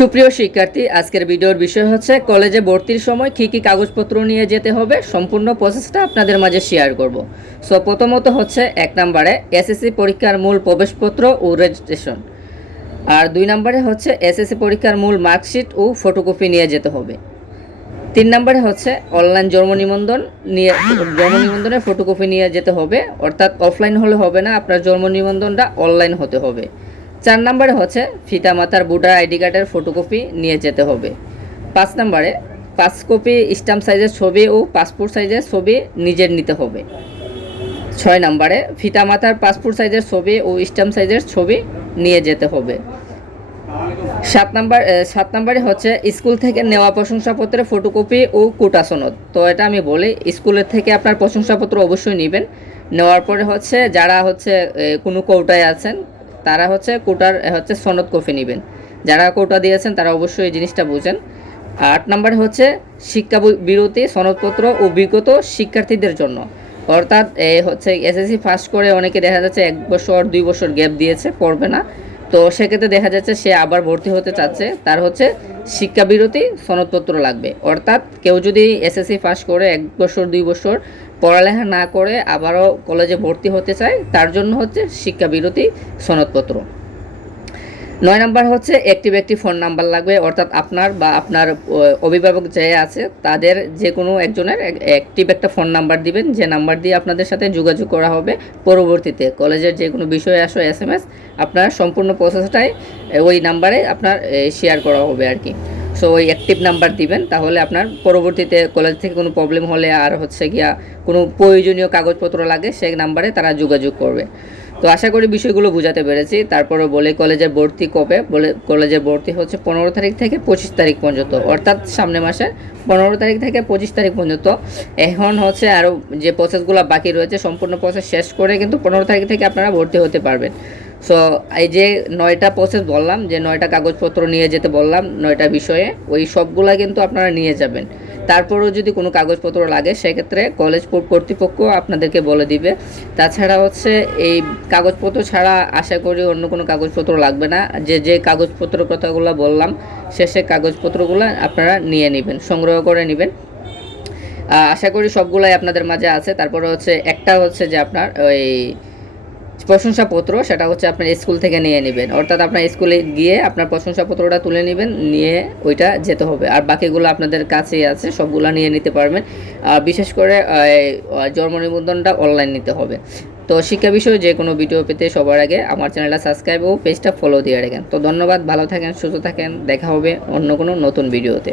সুপ্রিয় শিক্ষার্থী, আজকের ভিডিওর বিষয় হচ্ছে কলেজে ভর্তির সময় কী কী কাগজপত্র নিয়ে যেতে হবে। সম্পূর্ণ প্রসেসটা আপনাদের মাঝে শেয়ার করব। সো প্রথমত হচ্ছে 1 নম্বরে এসএসসি পরীক্ষার মূল প্রবেশপত্র ও রেজিস্ট্রেশন, আর 2 নম্বরে হচ্ছে এসএসসি পরীক্ষার মূল মার্কশিট ও ফটোকপি নিয়ে যেতে হবে। 3 নম্বরে হচ্ছে অনলাইন জন্ম নিবন্ধনের ফটোকপি নিয়ে যেতে হবে, অর্থাৎ অফলাইন হলে হবে না, আপনার জন্ম নিবন্ধনটা অনলাইন হতে হবে। 4 নম্বরে হচ্ছে পিতামাতার ভোটার আইডি কার্ডের ফটোকপি নিয়ে যেতে হবে। 5 নম্বরে 5 কপি স্ট্যাম্প সাইজের ছবি ও পাসপোর্ট সাইজের ছবি নিজের নিতে হবে। 6 নম্বরে পিতামাতার পাসপোর্ট সাইজের ছবি ও স্ট্যাম্প সাইজের ছবি নিয়ে যেতে হবে। 7 নম্বরে হচ্ছে স্কুল থেকে নেওয়া প্রশংসাপত্রের ফটোকপি ও কোটা সনদ। তো এটা আমি বলি, স্কুলের থেকে আপনার প্রশংসাপত্র অবশ্যই নেবেন। নেওয়ার পরে হচ্ছে যারা হচ্ছে কোনো কোটায় আছেন তারা হচ্ছে কোটার হচ্ছে সনদ কপি নেবেন। যারা কোটা দিয়েছেন তারা অবশ্যই এই জিনিসটা বুঝেন। 8 নম্বরে হচ্ছে শিক্ষা বিরতি সনদপত্র ও বিগত শিক্ষার্থীদের জন্য, অর্থাৎ হচ্ছে এসএসসি পাস করে অনেকে দেখা যাচ্ছে 1 বছর 2 বছর গ্যাপ দিয়েছে, পড়বে না। তো সেক্ষেত্রে দেখা যাচ্ছে সে আবার ভর্তি হতে চাচ্ছে, তার হচ্ছে শিক্ষাবিরতি সনদপত্র লাগবে। অর্থাৎ কেউ যদি এসএসসি পাস করে 1 বছর 2 বছর পড়ালেখা না করে আবারও কলেজে ভর্তি হতে চায়, তার জন্য হচ্ছে শিক্ষাবিরতি সনদপত্র। 9 নম্বর হচ্ছে একটি ফোন নাম্বার লাগবে, অর্থাৎ আপনার বা আপনার অভিভাবক যে আছে তাদের যে কোনো একজনের একটা ফোন নাম্বার দিবেন, যে নাম্বার দিয়ে আপনাদের সাথে যোগাযোগ করা হবে। পরবর্তীতে কলেজের যে কোনো বিষয়ে আসো SMS, আপনার সম্পূর্ণ প্রসেসটাই ওই নাম্বারে আপনার শেয়ার করা হবে আর কি। সো ওই অ্যাক্টিভ নাম্বার দিবেন, তাহলে আপনার পরবর্তীতে কলেজ থেকে কোনো প্রবলেম হলে আর হচ্ছে গিয়া কোনো প্রয়োজনীয় কাগজপত্র লাগে সেই নাম্বারে তারা যোগাযোগ করবে। তো আশা করি বিষয়গুলো বোঝাতে পেরেছি। তারপরে বলে কলেজের ভর্তি কবে, বলে কলেজের ভর্তি হচ্ছে 15 তারিখ থেকে 25 তারিখ পর্যন্ত, অর্থাৎ সামনে মাসে 15 তারিখ থেকে 25 তারিখ পর্যন্ত। এখন হচ্ছে আরও যে প্রসেসগুলো বাকি রয়েছে সম্পূর্ণ প্রসেস শেষ করে কিন্তু 15 তারিখ থেকে আপনারা ভর্তি হতে পারবেন। সো এই যে 9টা প্রসেস বললাম, যে 9টা কাগজপত্র নিয়ে যেতে বললাম, 9টা বিষয়ে, ওই সবগুলা কিন্তু আপনারা নিয়ে যাবেন। তারপরেও যদি কোনো কাগজপত্র লাগে সেক্ষেত্রে কলেজ কর্তৃপক্ষ আপনাদেরকে বলে দিবে। তাছাড়া হচ্ছে এই কাগজপত্র ছাড়া আশা করি অন্য কোনো কাগজপত্র লাগবে না। যে কাগজপত্র কথাগুলো বললাম, শেষে কাগজপত্রগুলো আপনারা নিয়ে নেবেন, সংগ্রহ করে নেবেন। আশা করি সবগুলাই আপনাদের মাঝে আছে। তারপরে হচ্ছে একটা হচ্ছে যে আপনার ওই প্রশংসাপত্র, সেটা হচ্ছে আপনার স্কুল থেকে নিয়ে নেবেন, অর্থাৎ আপনার স্কুলে গিয়ে আপনার প্রশংসাপত্রটা তুলে নেবেন, নিয়ে ওইটা যেতে হবে। আর বাকিগুলো আপনাদের কাছেই আছে, সবগুলো নিয়ে নিতে পারবেন। বিশেষ করে জন্ম নিবন্ধনটা অনলাইন নিতে হবে। তো শিক্ষা বিষয়ে যে কোনো ভিডিও পেতে সবার আগে আমার চ্যানেলটা সাবস্ক্রাইব ও পেজটা ফলো দিয়ে রাখেন। তো ধন্যবাদ, ভালো থাকেন, সুস্থ থাকেন, দেখা হবে অন্য কোনো নতুন ভিডিওতে।